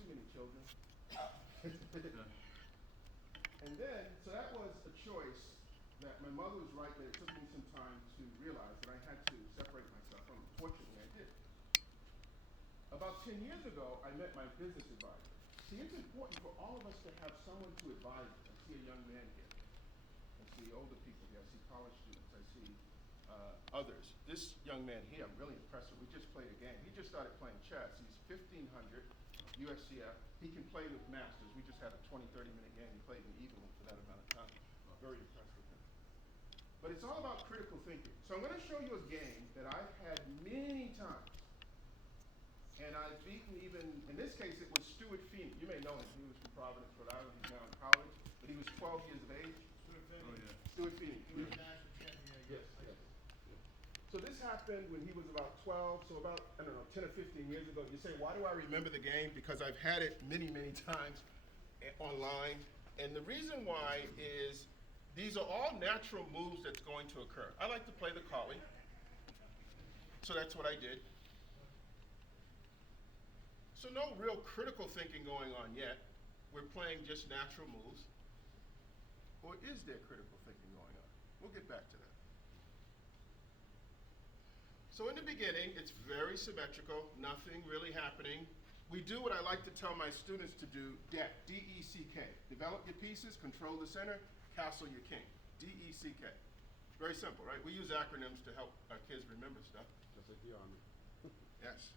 too many children. And then, so that was a choice that my mother was right that it took me some time to realize that I had to separate myself from. Fortunately, I did. About 10 years ago, I met my business advisor. See, it's important for all of us to have someone to advise us. I see a young man here. I see older people here. I see college students. I see others. This young man here, I'm really impressed with. We just played a game. He just started playing chess. He's 1500 USCF. He can play with masters. We just had a 20, 30-minute game. He played me evenly for that amount of time. Very impressed with him. But it's all about critical thinking. So I'm going to show you a game that I've had many times. And I've beaten even, in this case, it was Stuart Feeney. You may know him. He was from Providence, Rhode Island. He's now in college. But he was 12 years of age. Stuart Feeney. Oh, yeah. Stuart Feeney. He was a national champion. Yes, yes. So this happened when he was about 12, so about, I don't know, 10 or 15 years ago. You say, why do I remember the game? Because I've had it many, many times online. And the reason why is these are all natural moves that's going to occur. I like to play the collie. So that's what I did. So no real critical thinking going on yet. We're playing just natural moves. Or is there critical thinking going on? We'll get back to that. So in the beginning, it's very symmetrical, nothing really happening. We do what I like to tell my students to do, deck, D-E-C-K. Develop your pieces, control the center, castle your king. D-E-C-K. Very simple, right? We use acronyms to help our kids remember stuff. Just like the Army. Yes.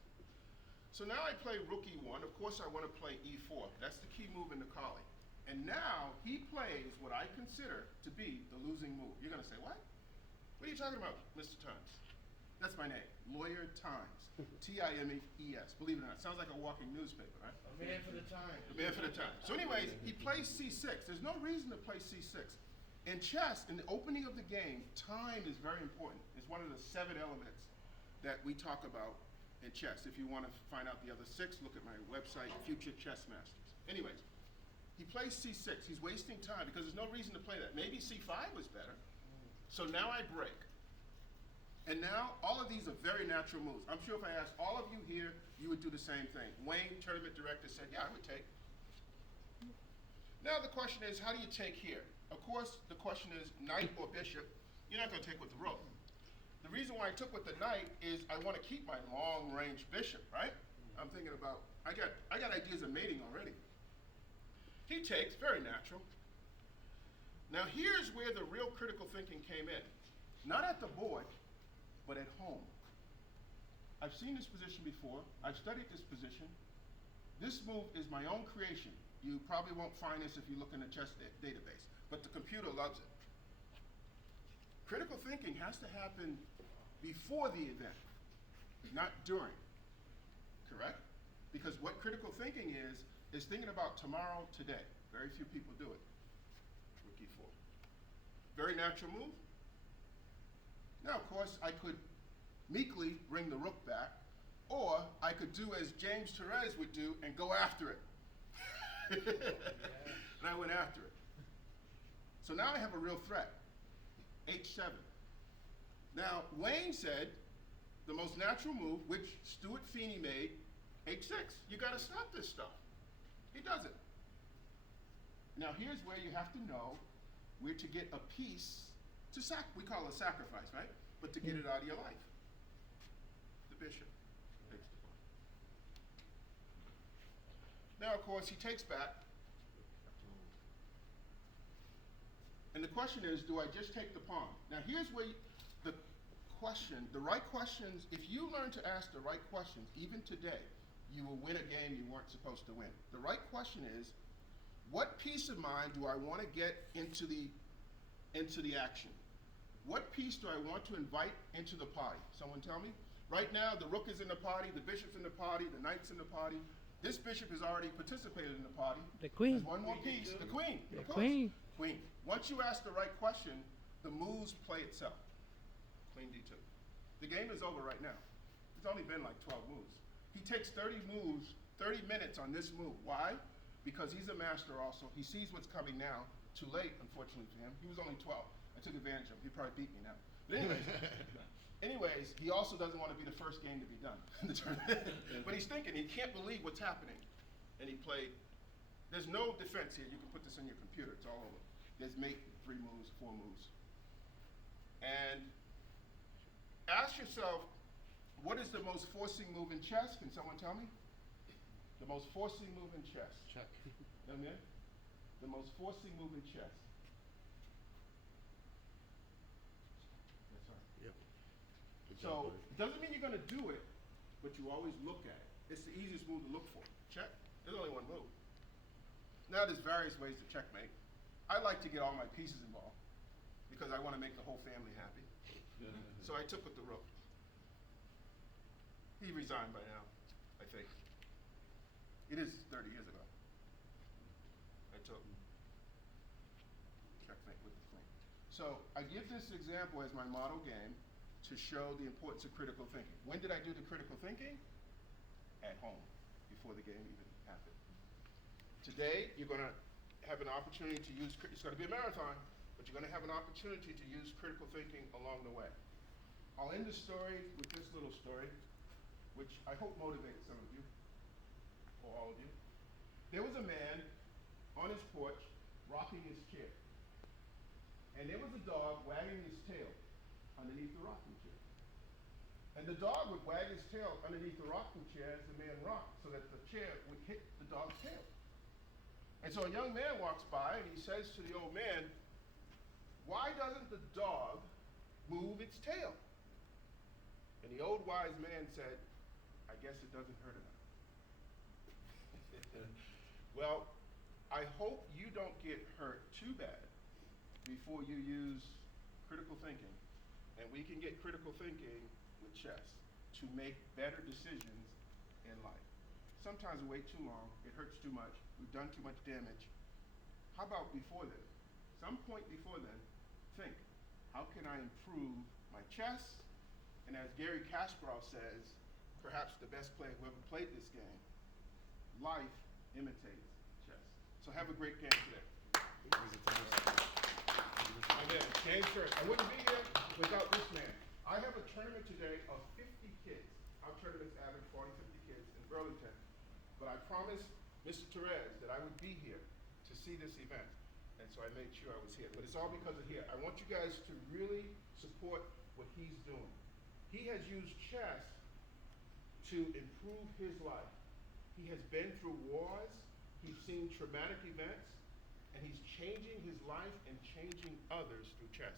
So now I play rook E1. Of course, I want to play E4. That's the key move in the collie. And now he plays what I consider to be the losing move. You're going to say, what? What are you talking about, Mr. Times? That's my name, Lawyer Times, T-I-M-E-S. Believe it or not, sounds like a walking newspaper, right? A man for the time. A man for the time. So anyways, he plays C6. There's no reason to play C6. In chess, in the opening of the game, time is very important. It's one of the 7 elements that we talk about in chess. If you want to find out the other 6, look at my website, Future Chess Masters. Anyways, he plays C6. He's wasting time because there's no reason to play that. Maybe C5 was better. So now I break. And now, all of these are very natural moves. I'm sure if I asked all of you here, you would do the same thing. Wayne, tournament director, said, yeah, I would take. Now the question is, how do you take here? Of course, the question is knight or bishop. You're not going to take with the rook. The reason why I took with the knight is I want to keep my long-range bishop, right? I'm thinking about, I got ideas of mating already. He takes, very natural. Now here's where the real critical thinking came in. Not at the board, but at home. I've seen this position before. I've studied this position. This move is my own creation. You probably won't find this if you look in the chess database, but the computer loves it. Critical thinking has to happen before the event, not during, correct? Because what critical thinking is thinking about tomorrow, today. Very few people do it. Rook E4. Very natural move. Now, of course, I could meekly bring the rook back, or I could do as James Therese would do and go after it. And I went after it. So now I have a real threat, H7. Now, Wayne said the most natural move, which Stuart Feeney made, H6. You got to stop this stuff. He does it. Now, here's where you have to know where to get a piece to we call it a sacrifice, right? But to get it out of your life. The bishop takes the pawn. Now, of course, he takes back. And the question is, do I just take the pawn? Now, here's where the right questions, if you learn to ask the right questions, even today, you will win a game you weren't supposed to win. The right question is, what piece of mine do I want to get into the action? What piece do I want to invite into the party? Someone tell me. Right now, the rook is in the party, the bishop's in the party, the knight's in the party. This bishop has already participated in the party. The queen. There's one more piece, the queen. The queen. Queen. Once you ask the right question, the moves play itself. Queen D2. The game is over right now. It's only been like 12 moves. He takes 30 moves, 30 minutes on this move. Why? Because he's a master also. He sees what's coming now. Too late, unfortunately for him. He was only 12. I took advantage of him. He'd probably beat me now. But anyways, he also doesn't want to be the first game to be done in the tournament. But he's thinking, he can't believe what's happening. and he played. There's no defense here. You can put this in your computer. It's all over. There's mate, 3 moves, 4 moves. And ask yourself, what is the most forcing move in chess? Can someone tell me? The most forcing move in chess. Check. Young man? The most forcing move in chess. That's right. Yep. Good So, job, buddy. it doesn't mean you're going to do it, but you always look at it. It's the easiest move to look for. Check. There's only one move. Now, there's various ways to checkmate. I like to get all my pieces involved because I want to make the whole family happy. So I took with the rook. He resigned by now, I think. It is 30 years ago. I took checkmate with the queen. So I give this example as my model game to show the importance of critical thinking. When did I do the critical thinking? At home, before the game even happened. Today, you're going to have an opportunity to use, it's going to be a marathon, but you're going to have an opportunity to use critical thinking along the way. I'll end the story with this little story, which I hope motivates some of you, or all of you. There was a man on his porch rocking his chair. And there was a dog wagging his tail underneath the rocking chair. And the dog would wag his tail underneath the rocking chair as the man rocked, so that the chair would hit the dog's tail. And so a young man walks by and he says to the old man, "Why doesn't the dog move its tail?" And the old wise man said, "I guess it doesn't hurt enough." Well, I hope you don't get hurt too bad before you use critical thinking. And we can get critical thinking with chess to make better decisions in life. Sometimes we wait too long, it hurts too much, we've done too much damage. How about before then? Some point before then, think, how can I improve my chess? And as Gary Kasparov says, perhaps the best player who ever played this game, life imitates chess. So have a great game today. Amen. Game first. I wouldn't be here without this man. I have a tournament today of 50 kids. Our tournaments average 40, 50 kids in Burlington. But I promised Mr. Therese that I would be here to see this event. And so I made sure I was here. But it's all because of here. I want you guys to really support what he's doing. He has used chess to improve his life. He has been through wars, he's seen traumatic events, and he's changing his life and changing others through chess.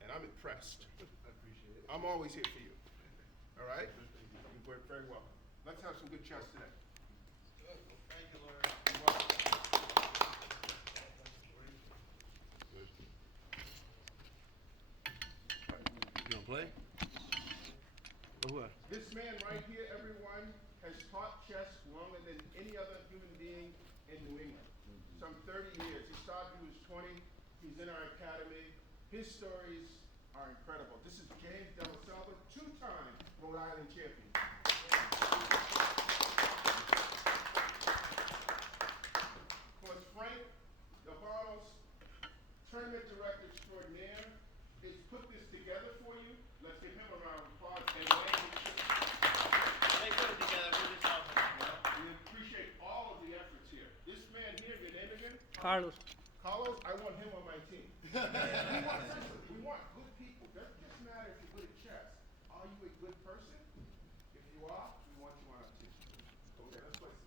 And I'm impressed. I appreciate it. I'm always here for you. All right? You're very welcome. Let's have some good chess today. Good. Well, thank you, Larry. You're welcome. Good. You gonna play? Or what? This man right here, everyone, has taught chess longer than any other human being in New England. Some 30 years. He started when he was 20. He's in our academy. His stories are incredible. This is James Della Selva, 2-time Rhode Island champion. Of course, Frank Gabanos, tournament director extraordinaire, has put this together for you. Let's give him a round of applause. And They put it together, we're just helping, you know? we appreciate all of the efforts here. This man here, your name again? Carlos. Carlos, I want him on my team. we want good people. It doesn't just matter if you're good at chess. Are you a good person? If you are, we want you on our team. Okay, let's play some.